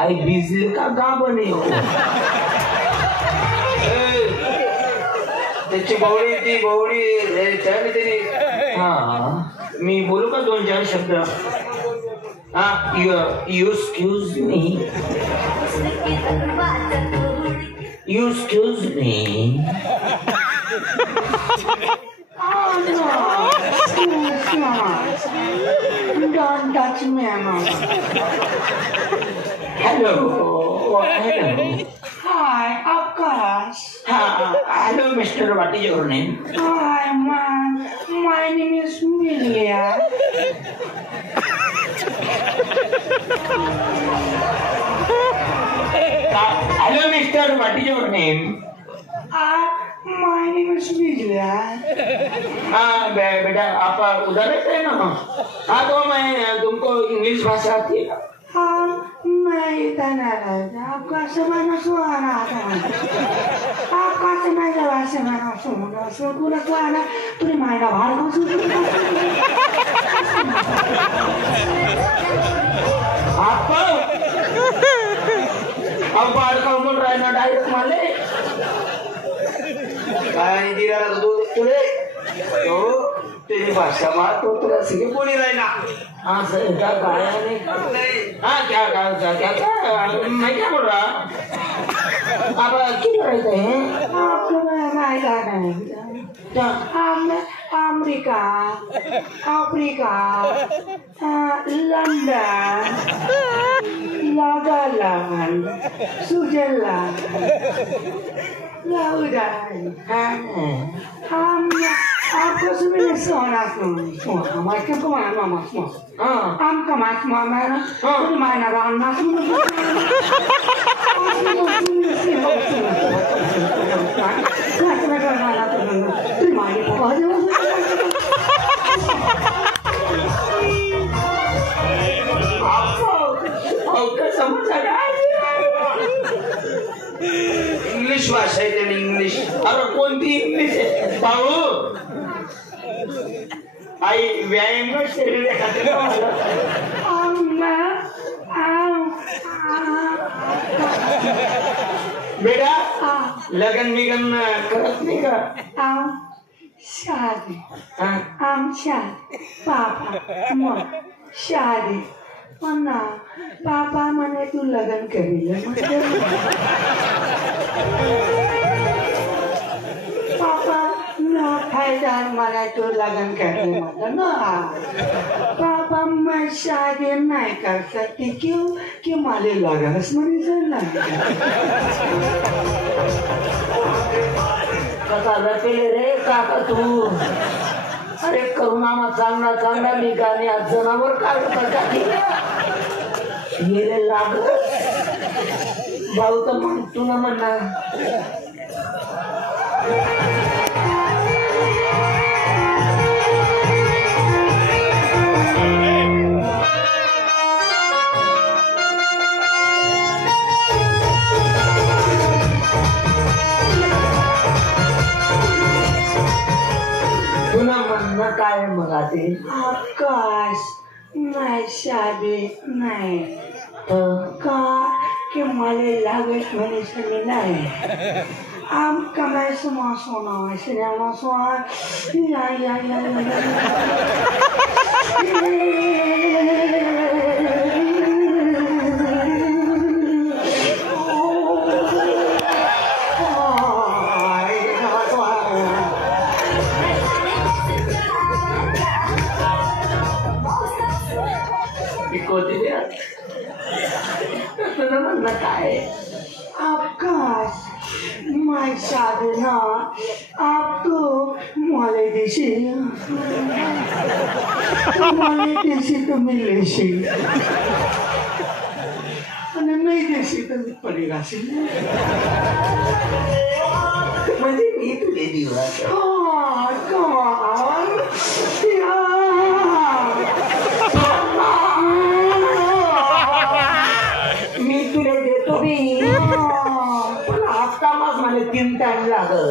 आई बिजली का गाभण आहे त्याची भोवडी ती भोवडी तरी हा मी बोलू का 2-4 शब्द हा excuse me Don't touch me, Mama. Hello. Hi, Akash. Hello, Mr. What is your name? Hi, man. My name is Milia. Hello, Mr. What is your name? My name is Milia. हाँ बेटा आप उधर रहते हैं ना हाँ तो मैं तुमको इंग्लिश भाषा आती है हाँ मैं इतना रहता आपका समाना सुहाना आता है आपका समाना वासना सुना सुना सुना पूरी मायना भार को सुना आपको अब बाढ़ का उम्र रहना डायरेक्ट माले काय दिला तू तुले तो तेरी भाषा मार तो तुला सिगे बोली रहना हाँ सर क्या गाया नहीं हाँ क्या मैं क्या बोल रहा आप किधर रहते हैं आपको मैं जाना है हम America Africa London Nagaland Switzerland आपको सुनने सोना हमारे क्या कमाया मामा हम कमाए मामा पूरी मायना राना आपको समझ आ रहा इंग्लिश भाषा आहे त्याने इंग्लिश अरे कोणती इंग्लिश आहे भाऊ आई व्यायाम शरीर बेटा लगन बिगन करत नाही का शादी आमच्या पापा मग शादी मना पापा म्हणे तू लगन करील पापा न फायदा मला तू लगन करने म्हटलं ना पापा मैं शादी नहीं कर सकती क्यों कि माले लगनच म्हणायचं नाही कसा लपेले रे काका तू अरे करुणामा चांगला चांगला मी गाणे आज जनावर काढतात येले लाग भाऊ तर म्हणतो ना म्हणणार काय मग आते आकाश नाही शादी नाही का कि मला लागत म्हणे मी नाही आम कमाई सुमा सोना सिनेमा सोना या काय आकाश मैं शादी ना आप तो माले देशी तो मिलेशी आणि नाही देशी तर मी पडेगाशी म्हणजे मी तुले दिवस मी तुला देतो पण हप्ता मास मला 3 टाइम लागल